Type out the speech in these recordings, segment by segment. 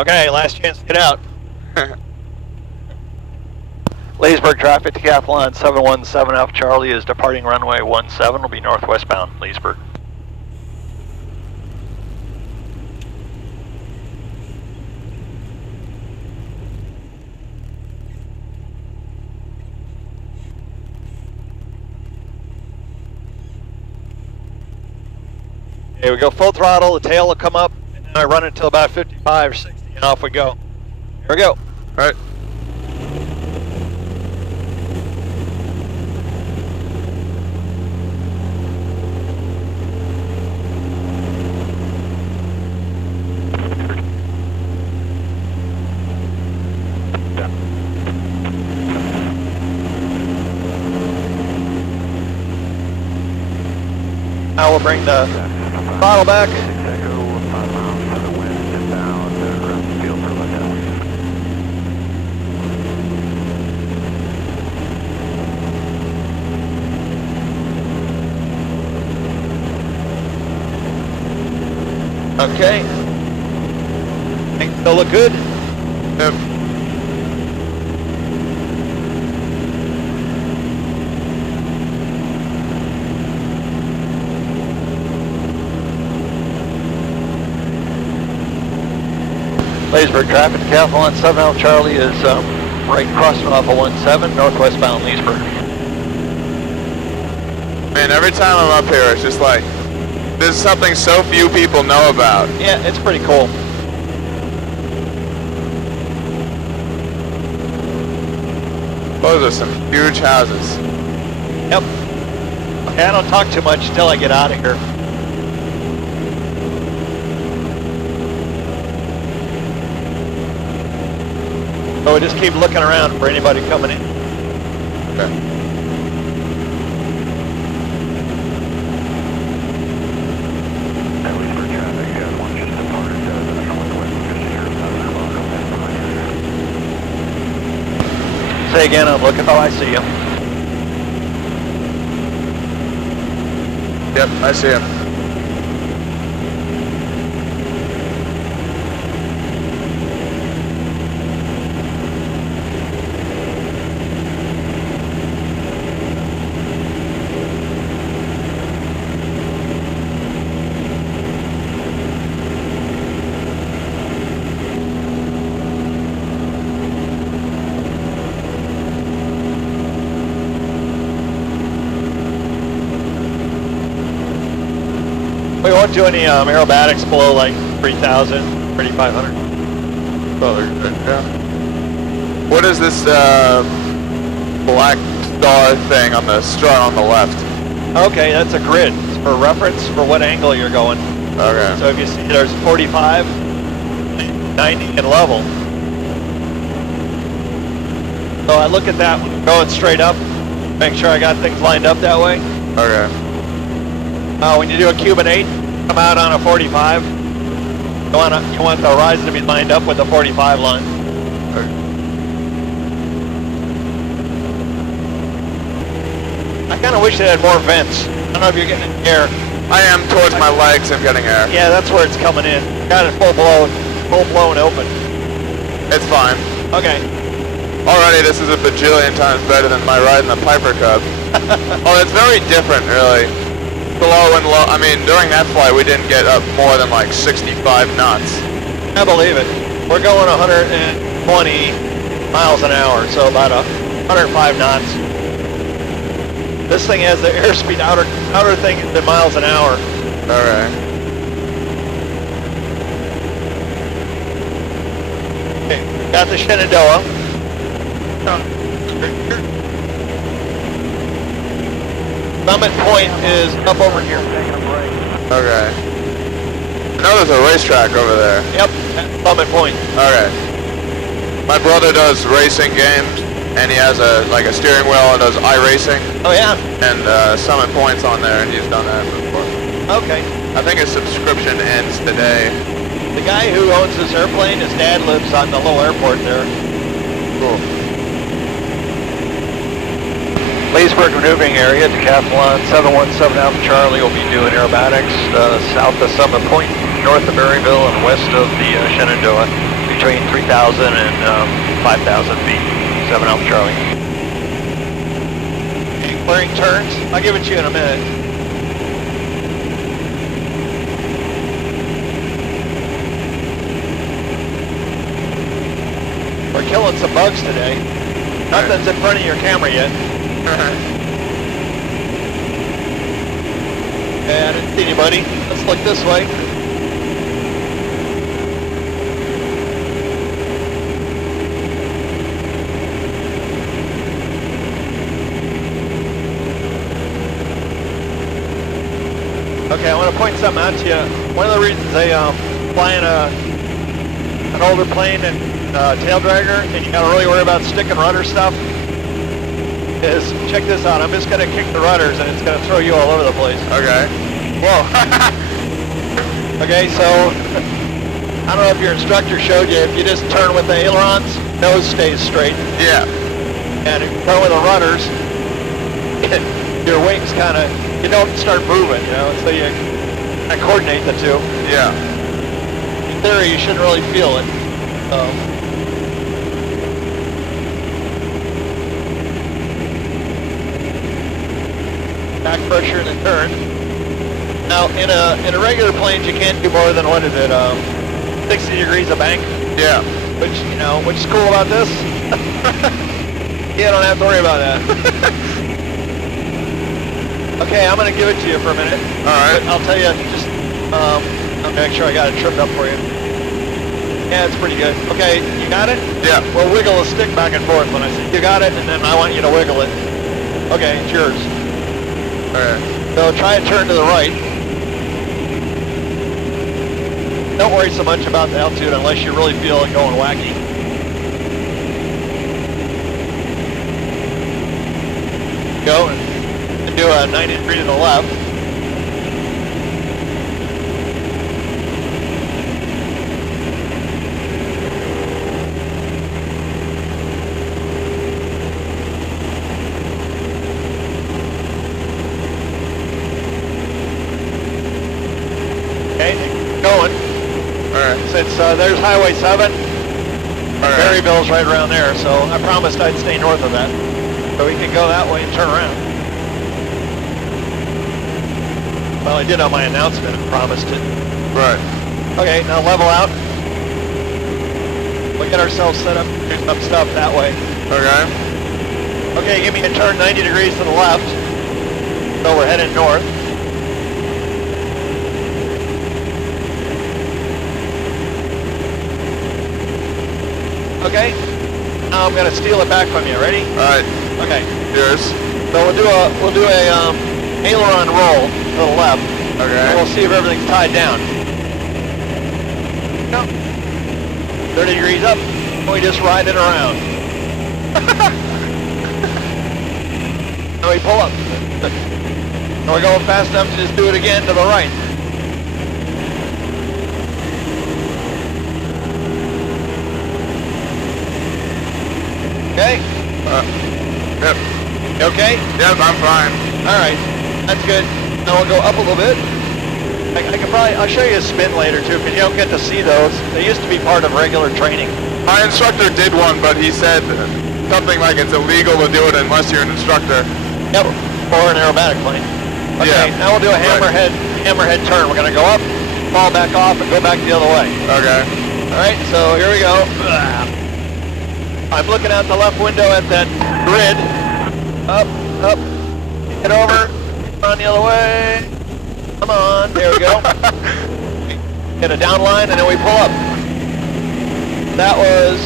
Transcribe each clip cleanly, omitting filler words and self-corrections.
Okay, last chance to get out. Leesburg traffic, Decathlon 717 Alpha Charlie is departing runway 17, will be northwestbound, Leesburg. Okay, we go full throttle, the tail will come up, and then I run it until about 55 or 60, and off we go. Here we go. All right. Now we'll bring the throttle back. Okay. Things still look good? Yep. Leesburg traffic, Decathlon 7 Alpha Charlie is right crossing off of 17, northwestbound Leesburg. Man, every time I'm up here, it's just like, this is something so few people know about. Yeah, it's pretty cool. Those are some huge houses. Yep. Okay, I don't talk too much until I get out of here. So we just keep looking around for anybody coming in. Okay. Say again, I'm looking. Oh, I see you. Yep, I see him. We won't do any aerobatics below like 3,000, 3,500. Oh, yeah. What is this black star thing on the strut on the left? Okay, that's a grid. It's for reference for what angle you're going. Okay. So if you see there's 45, 90, and level. So I look at that one going straight up, make sure I got things lined up that way. Okay. When you do a Cuban 8, come out on a 45. You want the horizon to be lined up with the 45 line. Okay. I kind of wish they had more vents. I don't know if you're getting air. I am towards my legs. I'm getting air. Yeah, that's where it's coming in. Got it full blown open. It's fine. Okay. Already, this is a bajillion times better than my ride in the Piper Cub. Oh, it's very different, really. Below and low. I mean, during that flight, we didn't get up more than like 65 knots. I believe it. We're going 120 miles an hour, so about 105 knots. This thing has the airspeed outer thing in miles an hour. All right. Okay, got the Shenandoah. Summit point is up over here. Okay. I know there's a racetrack over there. Yep, Summit point. Okay. My brother does racing games, and he has a steering wheel and does iRacing. Oh yeah? And Summit Point's on there, and he's done that before. Okay. I think his subscription ends today. The guy who owns this airplane, his dad lives on the little airport there. Cool. Leesburg maneuvering area, Decathlon 717 Alpha Charlie will be doing aerobatics south of Summit Point, north of Berryville, and west of the Shenandoah. between 3,000 and 5,000 feet, 7 Alpha Charlie. Okay, clearing turns. I'll give it to you in a minute. We're killing some bugs today. Nothing's in front of your camera yet. Okay, I didn't see anybody. Let's look this way. Okay, I want to point something out to you. One of the reasons they fly in an older plane and tail dragger, and you got to really worry about stick and rudder stuff, is, check this out. I'm just going to kick the rudders and it's going to throw you all over the place. Okay. Whoa. Okay, so I don't know if your instructor showed you, if you just turn with the ailerons, nose stays straight. Yeah. And if you turn with the rudders, your wings kind of, you don't start moving, you know, so you kind of coordinate the two. Yeah. In theory, you shouldn't really feel it. Back pressure in the turn. Now, in a regular plane, you can't do more than, what is it, 60 degrees of bank? Yeah. Which, you know, which is cool about this? You don't have to worry about that. Okay, I'm going to give it to you for a minute. All right. But I'll tell you, just, I'll make sure I got it trimmed up for you. Yeah, it's pretty good. Okay, you got it? Yeah. Well, wiggle the stick back and forth when I say you got it, and then I want you to wiggle it. Okay, it's yours. All right. So try and turn to the right. Don't worry so much about the altitude unless you really feel it going wacky. Go and do a 90 degree to the left. Okay, going. Alright. Since there's Highway 7, Alright. Berryville's right around there, so I promised I'd stay north of that. So we can go that way and turn around. Well, I did on my announcement, I promised it. Right. Okay, now level out. We'll get ourselves set up to do some stuff that way. Okay. Okay, give me a turn 90 degrees to the left. So we're heading north. Okay, now I'm gonna steal it back from you. Ready? Alright. Okay. Yours. So we'll do a aileron roll to the left. Okay. And we'll see if everything's tied down. No. 30 degrees up. And we just ride it around. And we pull up. And we're going fast enough to just do it again to the right. Okay? Yep. You okay? Yep, I'm fine. Alright, that's good. Now we'll go up a little bit. I'll show you a spin later too, because you don't get to see those. They used to be part of regular training. My instructor did one, but he said something like it's illegal to do it unless you're an instructor. Yep, or an aerobatic plane. Okay, Yeah. now we'll do a hammerhead turn. We're gonna go up, fall back off, and go back the other way. Okay. Alright, so here we go. I'm looking out the left window at that grid. Up, up, get over, on the other way. Come on, there we go. Get a down line and then we pull up. That was...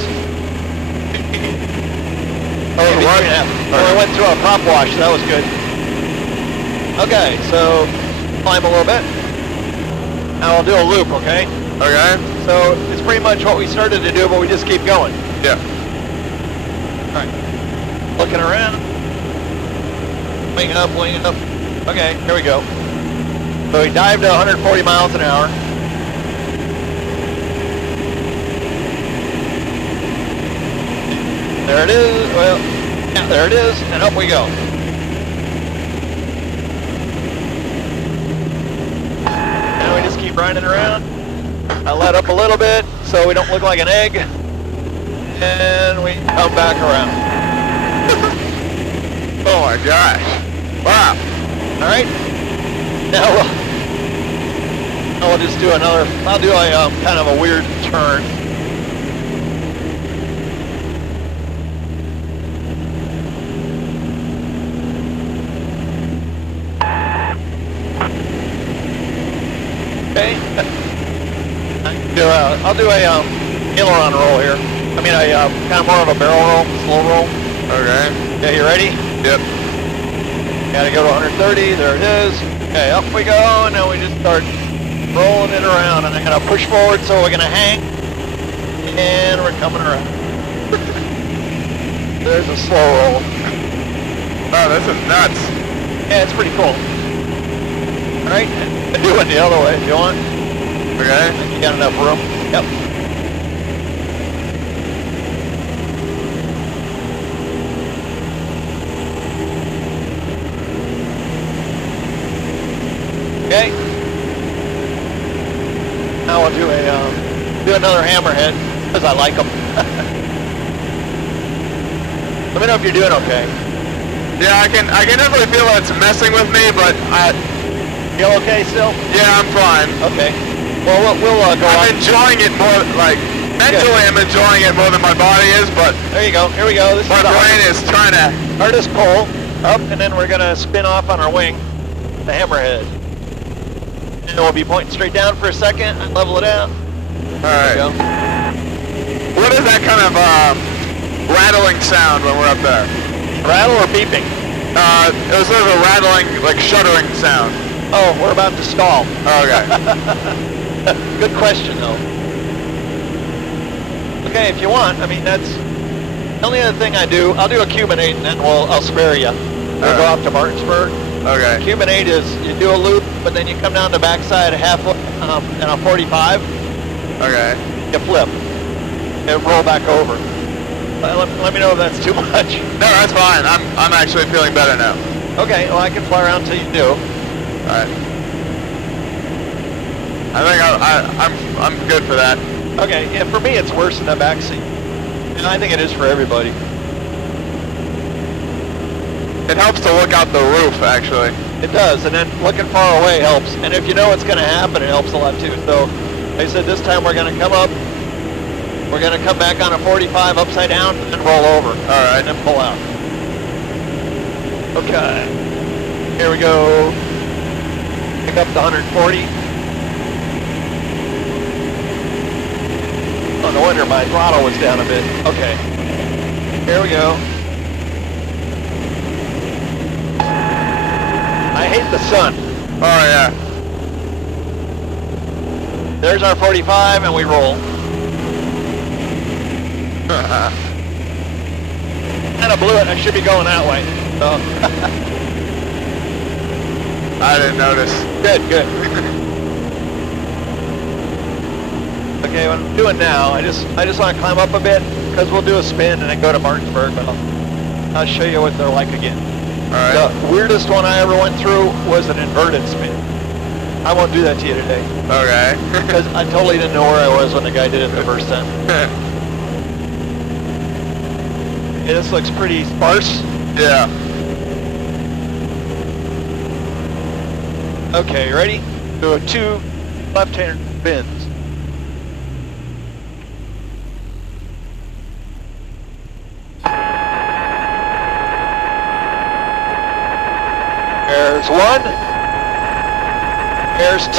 maybe 3.5. Well, we went through a prop wash, so that was good. Okay, so climb a little bit. Now I'll do a loop, okay? Okay. So it's pretty much what we started to do, but we just keep going. Yeah. Alright. Looking around. Winging up, winging up. Okay, here we go. So we dived to 140 miles an hour. There it is. Well, yeah, there it is. And up we go. Now we just keep riding around. I let up a little bit. so we don't look like an egg. And we come back around. Oh my gosh. Wow. All right. Now we'll just do another, I'll do a kind of a weird turn. Okay. I'll do a aileron roll here. I mean, kind of more of a barrel roll, slow roll. Okay. Okay, you ready? Yep. Gotta go to 130. There it is. Okay, up we go, and now we just start rolling it around. And I'm gonna push forward, so we're gonna hang, and we're coming around. There's a slow roll. Wow, this is nuts. Yeah, it's pretty cool. All right, do it the other way if you want. Okay. You got enough room. Yep. Okay. Now we'll do another hammerhead because I like them. Let me know if you're doing okay. Yeah, I can definitely feel it's messing with me, but You okay still? yeah, I'm fine. Okay. Well, we'll go on. I'm enjoying it more, like, mentally I'm enjoying it more than my body is, but There you go. Here we go. This my is the brain is trying to... hardest pull up, and then we're gonna spin off on our wing, the hammerhead. And then we'll be pointing straight down for a second and level it out. Alright. There we go. What is that kind of rattling sound when we're up there? Rattle or beeping? It was sort of a rattling, like shuddering sound. Oh, we're about to stall. Okay. Good question, though. Okay, if you want, I mean, that's the only other thing I do. I'll do a Cuban 8 and then I'll spare you. We'll go up to Martinsburg. Okay. Cuban 8 is you do a loop, but then you come down the backside halfway and a 45. Okay. You flip and roll back over. Let me know if that's too much. No, that's fine. I'm actually feeling better now. Okay, well I can fly around till you do. Alright. I think I'm good for that. Okay, yeah, for me it's worse in the back seat. And I think it is for everybody. It helps to look out the roof, actually. It does, and then looking far away helps. And if you know what's going to happen, it helps a lot too. So, they said this time we're going to come up, we're going to come back on a 45 upside down, and then roll over. Alright. And then pull out. Okay. Here we go. Pick up the 140. Oh, no wonder my throttle was down a bit. Okay. Here we go. I hate the sun. Oh, yeah. There's our 45 and we roll. Kind of blew it. I should be going that way. So. I didn't notice. Good, good. Okay, what I'm doing now, I just want to climb up a bit because we'll do a spin and then go to Martinsburg, but I'll show you what they're like again. Alright. The weirdest one I ever went through was an inverted spin. I won't do that to you today. Okay. Because I totally didn't know where I was when the guy did it the first time. Yeah, this looks pretty sparse. Yeah. Okay, you ready? Do 2 left-hand spins. There's 1. There's 2.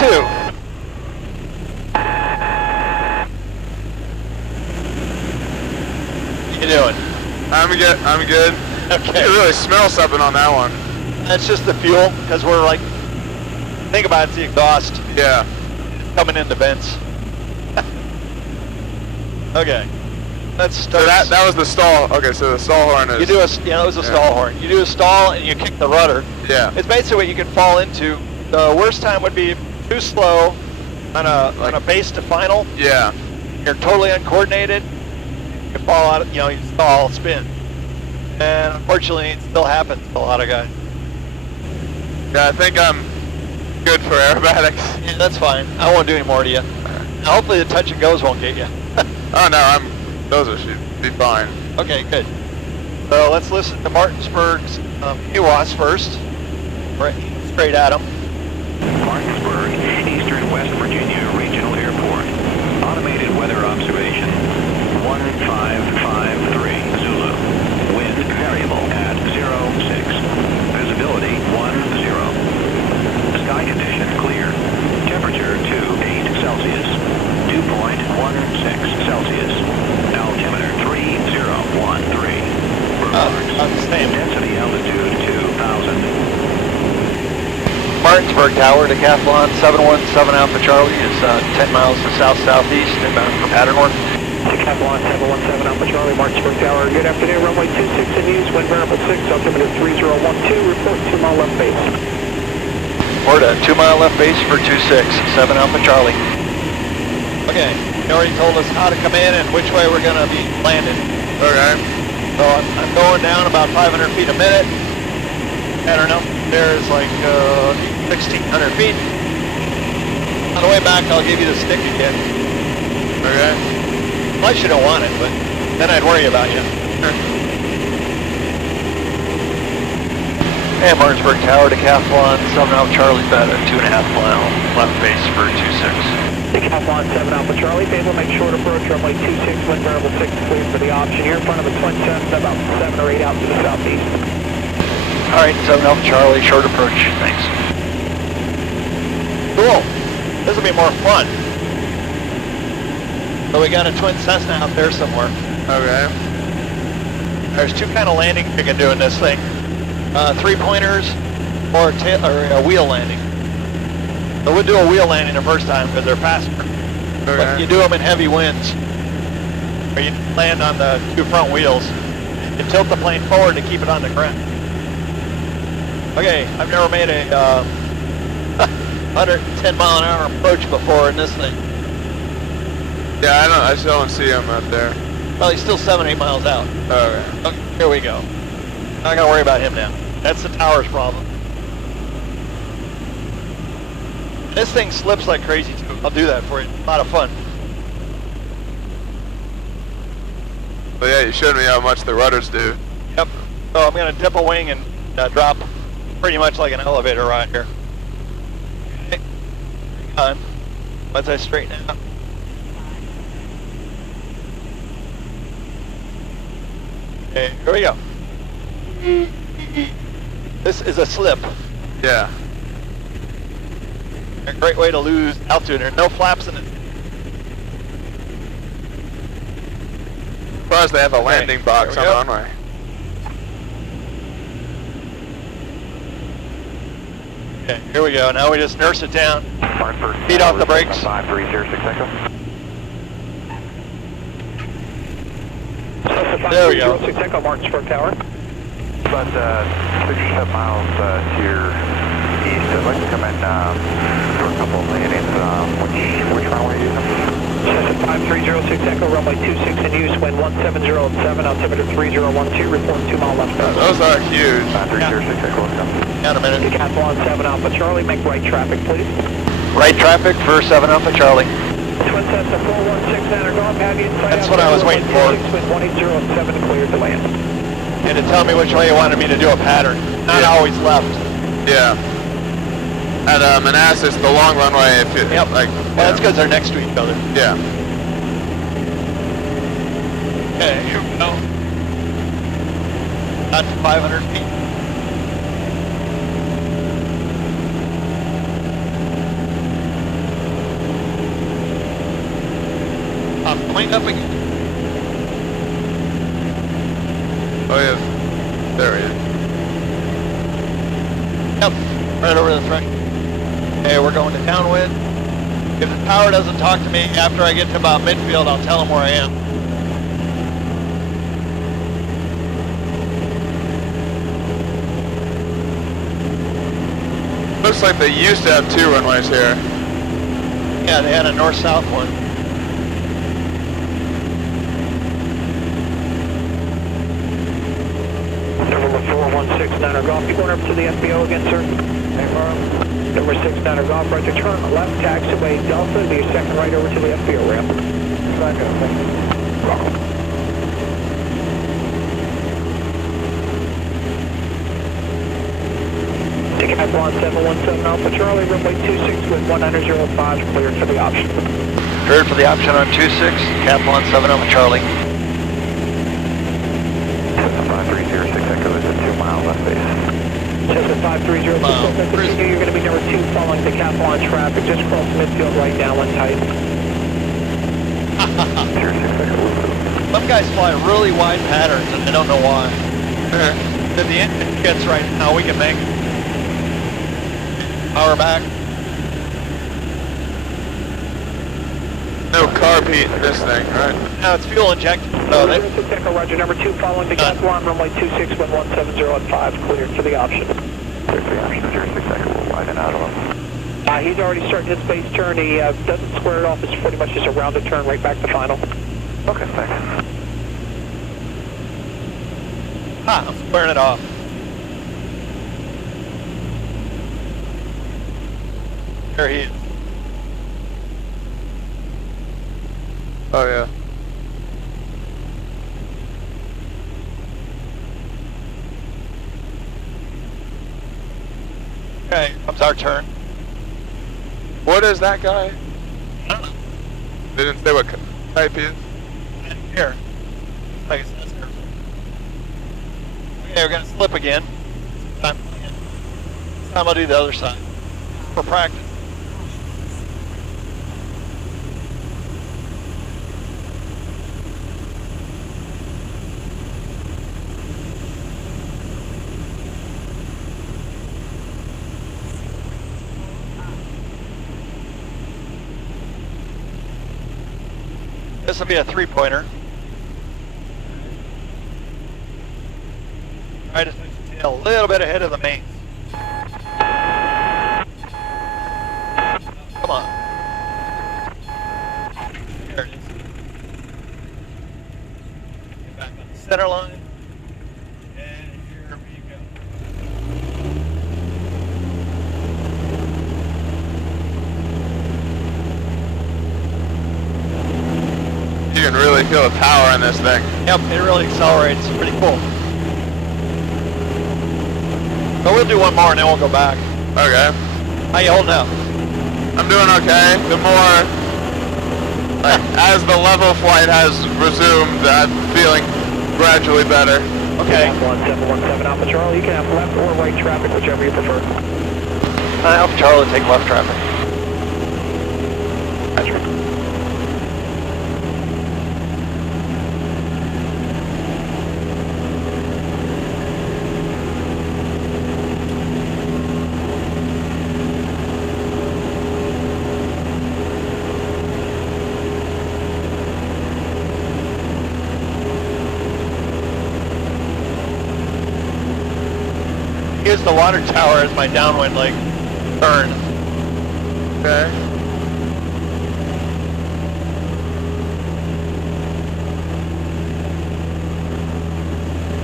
How you doing? I'm good. I'm good. Okay. You really smell something on that one. That's just the fuel, because we're like, think about it, it's the exhaust Yeah. coming in the vents. Okay. Let's start. So that was the stall. Okay, so the stall horn is... You do a, yeah, it was a stall horn. You do a stall and you kick the rudder. Yeah. It's basically what you can fall into. The worst time would be too slow on a base to final. Yeah. You're totally uncoordinated. You fall out, you stall, spin. And unfortunately, it still happens to a lot of guys. Yeah, I think I'm good for aerobatics. Yeah, that's fine. I won't do any more to you. Now, hopefully the touch and goes won't get you. Oh no, those should be fine. Okay, good. So let's listen to Martinsburg's EWAS first. Right, straight at them. Martinsburg, Eastern West Virginia Regional Airport. Automated weather observation. 1553 Zulu. Wind variable at 06. Visibility 10. Sky condition clear. Temperature 28 Celsius. Dew point 16 Celsius. Altimeter 3013. Same. Density altitude 2000. Martinsburg Tower, Decathlon 717 Alpha Charlie is 10 miles to south-southeast inbound for Patternworth. Decathlon 717 Alpha Charlie, Martinsburg Tower. Good afternoon, runway 26 in use, wind variable 6, altimeter 3012, report 2 mile left base. Report a 2 mile left base for 26, 7 Alpha Charlie. Okay, he already told us how to come in and which way we're going to be landing. Okay. So I'm going down about 500 feet a minute. I don't know, there's like 1,600 feet. On the way back, I'll give you the stick again. Okay. Unless you don't want it, but then I'd worry about you. And Martinsburg Tower, Decathlon 7 Alpha Charlie, about a 2.5 mile left base for 26. Decathlon 7 Alpha Charlie, table make short approach, runway 26, wind variable 6, clear for the option. You're in front of a twin test, about 7 or 8 out to the southeast. All right, 7 Alpha Charlie, short approach, thanks. Cool, this will be more fun. So we got a twin Cessna out there somewhere. Okay. There's two kind of landings you can do in this thing. 3-pointers or a wheel landing. So we'll do a wheel landing the first time because they're faster. Okay. But you do them in heavy winds. Or you land on the two front wheels. You tilt the plane forward to keep it on the ground. Okay, I've never made a 110 mile an hour approach before in this thing. Yeah, I still don't see him out there. Well, he's still 7-8 miles out. Okay, here we go. Not gonna worry about him now. That's the tower's problem. This thing slips like crazy too. I'll do that for you. A lot of fun. But yeah, you showed me how much the rudders do. Yep. So I'm gonna dip a wing and drop pretty much like an elevator ride here. Okay. On. Once I straighten out. Okay, here we go. This is a slip. Yeah. A great way to lose altitude. There are no flaps in it. Surprised they have a landing box on the runway. Okay, here we go. Now we just nurse it down. Feet off the brakes. 5306 Echo. There we go. 5306 Echo, Martinsburg Tower. About 6 or 7 miles to your east. I'd like to come in for a couple of landings. Which runway are you using? 5306 Echo, runway 26 in use, wind 1707, altimeter 3012, report 2 mile left. Those are huge. 5306 Echo, let's go. Down a minute. Decathlon 7 Alpha Charlie, make right traffic, please. Right traffic for 7 Alpha Charlie. Twin Cessna 416 Niner Golf, have you inside? That's what I was waiting for. Wind 1807, cleared to land. And to tell me which way you wanted me to do a pattern. Not always left. Yeah. At Manassas, the long runway, if you like. Well, that's because they're next to each other. Yeah. Okay, here we go. Not 500 feet. I'm coming up again. Oh yeah. There he is. Yep, right over the threshold. Okay, we're going to downwind. If the tower doesn't talk to me after I get to about midfield, I'll tell him where I am. Looks like they used to have 2 runways here. Yeah, they had a north-south one. Number 416 Niner Golf, you going up to the FBO again, sir? Number 6 Niner Golf, right to turn left, taxiway Delta, be a second right over to the FBO ramp. Decathlon 717 Alpha Charlie, runway 26 with 100.05, cleared for the option. Cleared for the option on 26, Decathlon 7 Alpha Charlie. 5306 Echo is at 2 mile left base. Cessna 5306 Echo, you're going to be number 2 following Decathlon traffic, just cross midfield right now and tight. 06 Echo. Some guys fly really wide patterns and they don't know why. If the engine gets right now, we can make power back. No carb heat in this thing, right? No, it's fuel injected. So they, 06 Echo, roger, number 2 following Decathlon, runway 26 with 170 at 5, cleared for the option. Cleared for the option, 06 Echo, we'll widen out of him. He's already started his base turn. He doesn't square it off. It's pretty much just a rounded turn right back to final. Okay, thanks. I'm squaring it off. There he is. Oh yeah. Okay, comes our turn. What is that guy? I don't know. They didn't say what type he is. Here. Like it says here. Okay, we're gonna slip again. This time I'll do the other side. For practice. This will be a 3-pointer. Try to stay a little bit ahead of the mains. Come on. There it is. Get back on the center line. And here we go. You can really feel the power in this thing. Yep, it really accelerates. It's pretty cool. But we'll do one more and then we'll go back. Okay. How you holding out? I'm doing okay. The more, as the level flight has resumed, I'm feeling gradually better. Okay. 1717 Alpha Charlie, you can have left or right traffic, whichever you prefer. Alpha Charlie, take left traffic. Roger. Use the water tower as my downwind leg turn. Okay.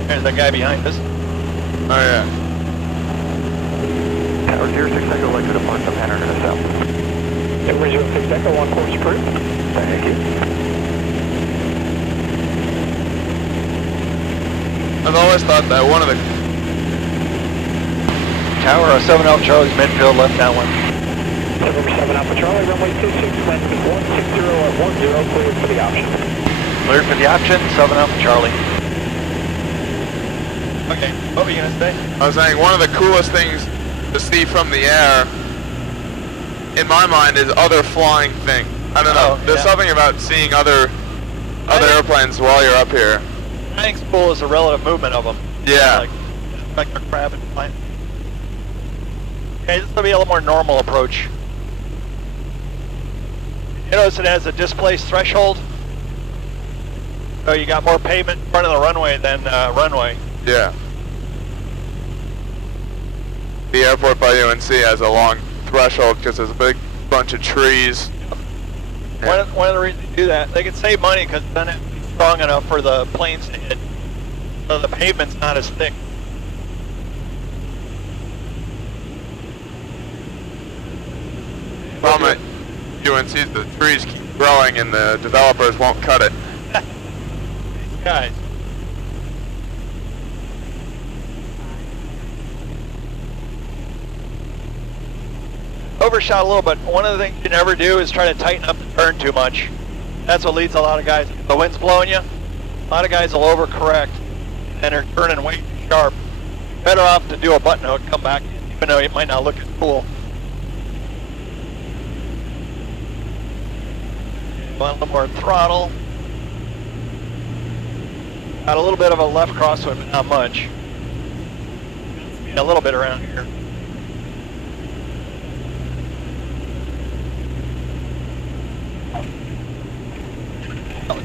There's that guy behind us. Oh yeah. Tower 06 Echo, like to depart from Henry to the south. Number 06 Echo, on course approved. Thank you. I've always thought that one of the Tower 7 Alpha Charlie's midfield left downwind. Number 7 Alpha Charlie, runway 26, wind 160 at 10, cleared for the option. Cleared for the option, 7 Alpha Charlie. Okay, what were you gonna say? I was saying one of the coolest things to see from the air, in my mind, is other flying things. I don't know. There's something about seeing other airplanes while you're up here. I think cool is the relative movement of them. Yeah. Like a crab and plane. Okay, this will be a little more normal approach. You notice it has a displaced threshold. So you got more pavement in front of the runway than runway. Yeah. The airport by UNC has a long threshold because there's a big bunch of trees. Yeah. One of the reasons they do that, they can save money because then it's strong enough for the planes to hit. So the pavement's not as thick. Problem at UNC is the trees keep growing and the developers won't cut it. Guys. Overshot a little bit. One of the things you never do is try to tighten up the turn too much. That's what leads a lot of guys. If the wind's blowing you, a lot of guys will overcorrect and are turning way too sharp. Better off to do a button hook, come back, even though it might not look as cool. Want a little more throttle. Got a little bit of a left crosswind, but not much. A little bit around here.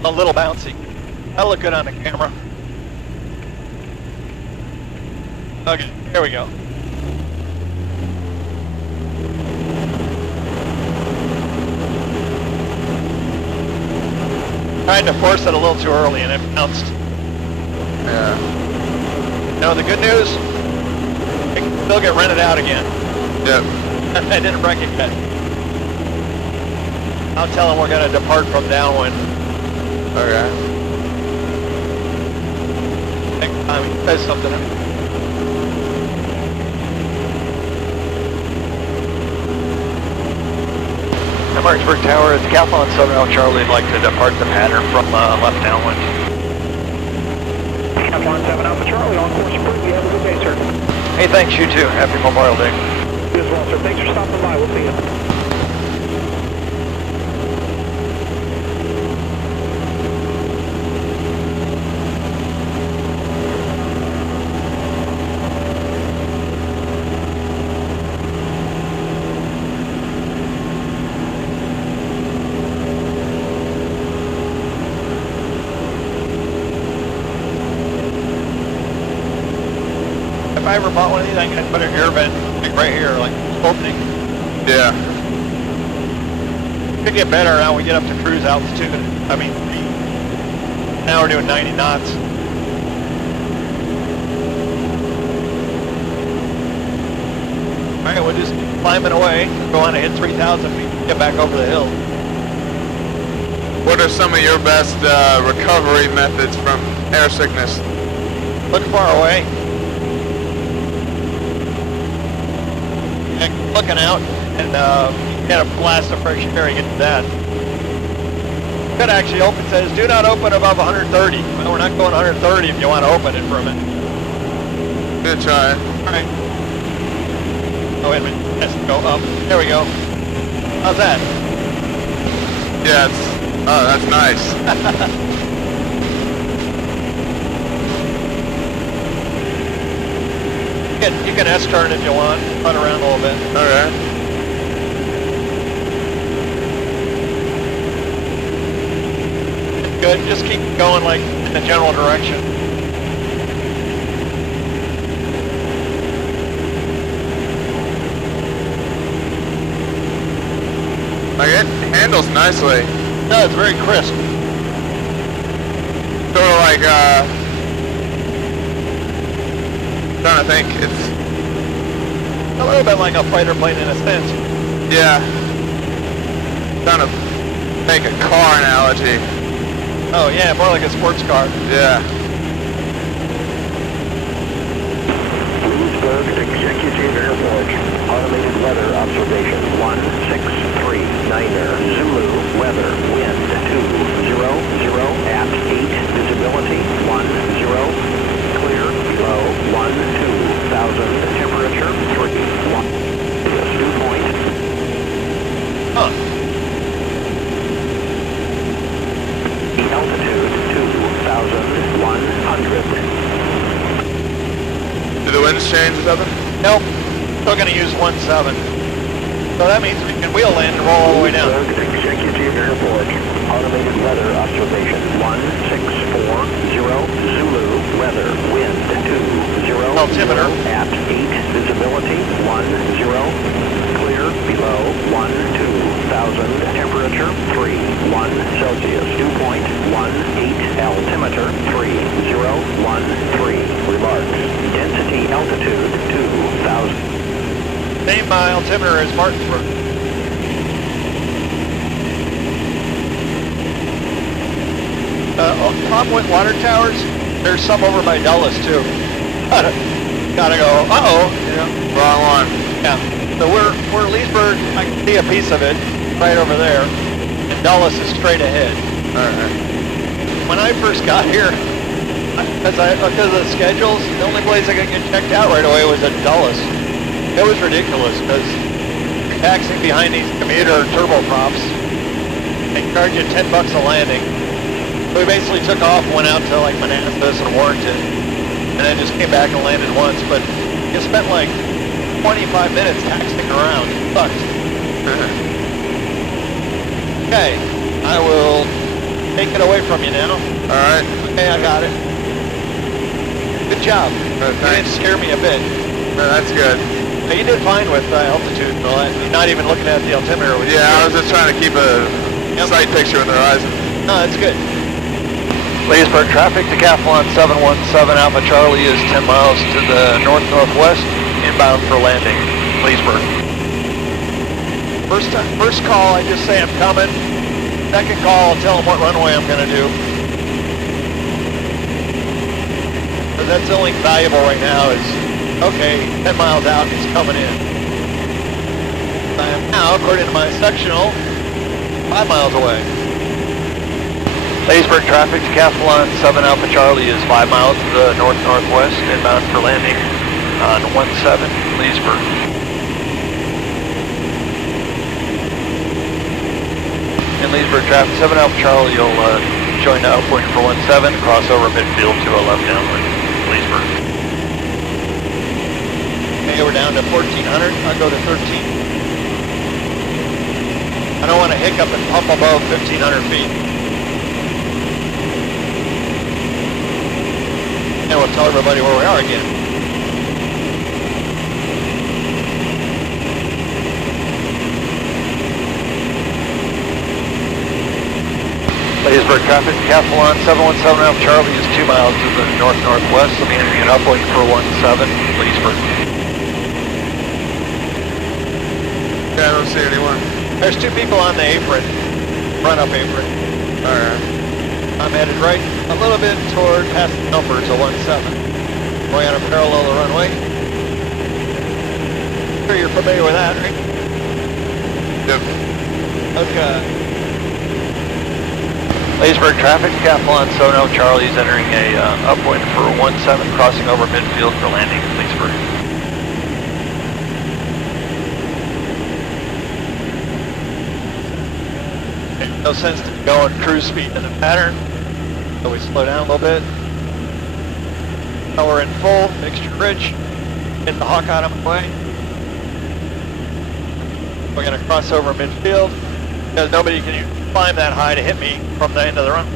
A little bouncy. That'll look good on the camera. Okay, here we go. Tried to force it a little too early and it bounced. Yeah. No, the good news, it can still get rented out again. Yep. I didn't wreck it yet. I'll tell them we're going to depart from downwind. Okay. Next time he says something. Martinsburg Tower, Decathlon-Aerobatics Alpha Charlie would like to depart the pattern from left downwind. Decathlon-7 Alpha Charlie, on course approved. You have a good day, sir. Hey, thanks, you too. Happy Memorial Day. You as well, sir. Thanks for stopping by. We'll see you. If I ever bought one of these, I could put an air vent like right here, like opening. Yeah. Could get better now we get up to cruise altitude. I mean, now we're doing 90 knots. All right, we'll just keep climbing away. Go on and hit 3,000 feet, get back over the hill. What are some of your best recovery methods from air sickness? Look far away. And looking out and get a blast of fresh air, get to that. Could actually open, says do not open above 130. Well, we're not going 130 if you want to open it for a minute. Good try. All right. Oh, wait a minute. Let's go up. There we go. How's that? Yeah, oh, that's nice. You can S-turn if you want. Run around a little bit. All right. Good. Just keep going like in the general direction. Like it handles nicely. No, it's very crisp. Sort of like trying to think. It's A little bit like a fighter plane in a sense. yeah. Trying to make a car analogy. Oh yeah, more like a sports car. Yeah. Leesburg Executive Airport. Automated weather observation 1639er. Zulu weather wind 200 at 8 visibility 10 clear below 12,000 temperature 31 dew point. Huh. Altitude 2,100. Do the winds change or something? Nope. Still going to use 1.7. So that means we can wheel in and roll all the way down. Leesburg Executive Airport. Automated weather observation 1640. Zulu weather wind 20 Altimeter. at 8 visibility 10 clear below 12,000 temperature 31 Celsius dew point 18 altimeter 3013 remarks density altitude 2,000. Same altimeter as Martinsburg. Problem with water towers, there's some over by Dulles too. Gotta go, uh-oh, you know. Wrong one. Yeah, so we're Leesburg, I can see a piece of it right over there, and Dulles is straight ahead. Alright. When I first got here, because of the schedules, the only place I could get checked out right away was at Dulles. It was ridiculous, because you're taxiing behind these commuter turboprops, they charge you $10 a landing. So we basically took off, went out to like Manassas and Warrenton, and then just came back and landed once, but you spent like 25 minutes taxiing around. It sucked. Okay, I will take it away from you now. Alright. Okay, I got it. Good job. You didn't scare me a bit. That's good. Now, you did fine with altitude and all that. You're not even looking at the altimeter. Yeah, I was just trying to keep a sight picture of the horizon. No, that's good. Leesburg traffic, Decathlon 717 Alpha Charlie is 10 miles to the north-northwest, inbound for landing, Leesburg. First call, I just say I'm coming. Second call, I'll tell them what runway I'm going to do. But that's the only valuable right now is, okay, 10 miles out, it's coming in. I am now, according to my sectional, 5 miles away. Leesburg traffic, Decathlon 7 Alpha Charlie is 5 miles to the north-northwest, inbound for landing on 17 Leesburg. In Leesburg traffic, 7 Alpha Charlie, you'll join the outpoint for 17, cross over midfield to a left downwind, Leesburg. Okay, we're down to 1400, I'll go to 13. I don't want to hiccup and pump above 1500 feet. And we'll tell everybody where we are again. Leesburg traffic, Decathlon 717 Alpha Charlie is 2 miles to the north-northwest. Let me enter an uplink for 17 Leesburg. Yeah, I don't see anyone. There's 2 people on the apron, run-up apron. Alright. I'm headed right a little bit toward past the numbers of 17. Going on a parallel the runway. Sure you're familiar with that, right? Yep. Okay. Leesburg traffic, Decathlon 7 Charlie is entering a upwind for 17, crossing over midfield for landing in Leesburg. No sense to be going cruise speed in the pattern, so we slow down a little bit. Now we're in full, mixture rich, get the hawk out of the way. We're going to cross over midfield, because nobody can climb that high to hit me from the end of the run.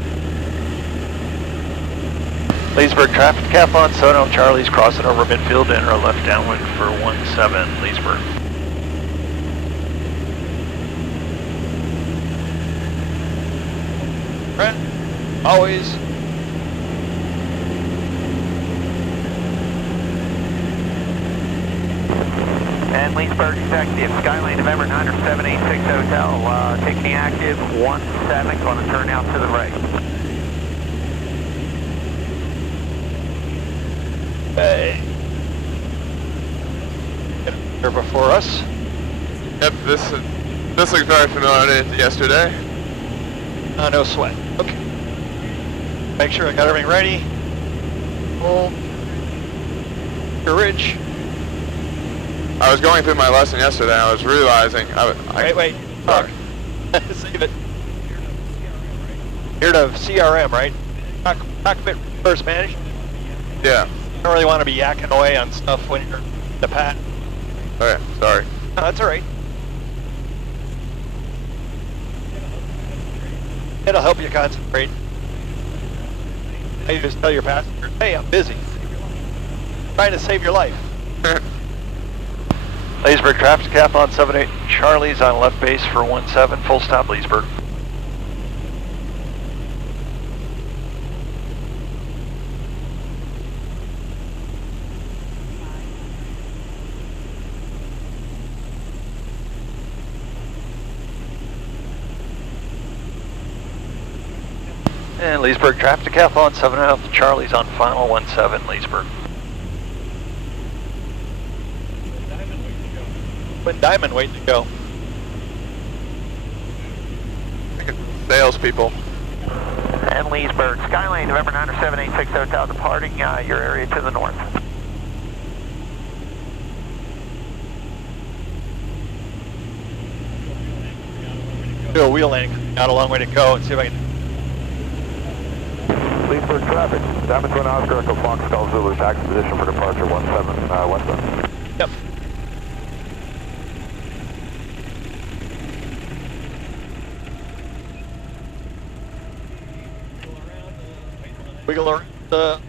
Leesburg traffic, Decathlon 7 Charlie's crossing over midfield to enter a left downwind for 17 Leesburg. Always. And Leesburg Executive, Skylane November 978 Hotel, taking active, 17, going to turn out to the right. Hey. Here before us. Yep, this looks very familiar to yesterday. No sweat. Okay. Make sure I got everything ready. Hold. You're rich. I was going through my lesson yesterday and I was realizing... Wait. Talk. Save it. Here to CRM, right? Cockpit reverse management. Yeah. You don't really want to be yakking away on stuff when you're in the pad. Okay, sorry. No, that's alright. It'll help you concentrate. You just tell your passenger, hey, I'm busy. Trying to save your life. Leesburg traffic, Decathlon 78 Charlie's on left base for 17, full stop Leesburg. And Leesburg traffic, Decathlon 7 Alpha Charlie's on final 17 Leesburg. Twin Diamond waiting to go. Salespeople. And Leesburg, Skylane, November 97860 Hotel departing your area to the north. Do a wheel landing, got a long way to go, and see if I can. Leesburg traffic, Diamond Twin Oscar, Echo Fox, Skull Zulu, taxi position for departure 17 westbound. Yep. Wiggle around the.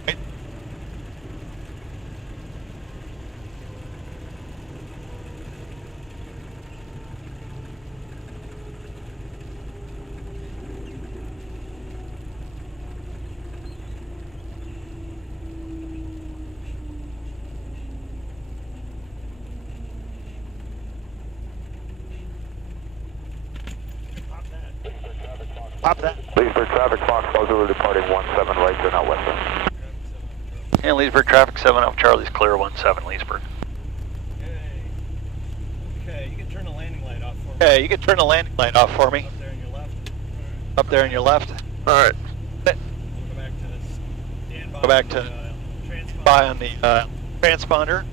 Pop that. Leesburg traffic, Fox, Skull Zulu departing 17 right, turn out westbound. And Leesburg traffic 7 Alpha Charlie's clear 17 Leesburg. Okay, you can turn the landing light off for me. Okay, you can turn the landing light off for me. Up there on your left. Up there on your left. Alright. We'll go back to standby. Go back to transponder. by on the transponder.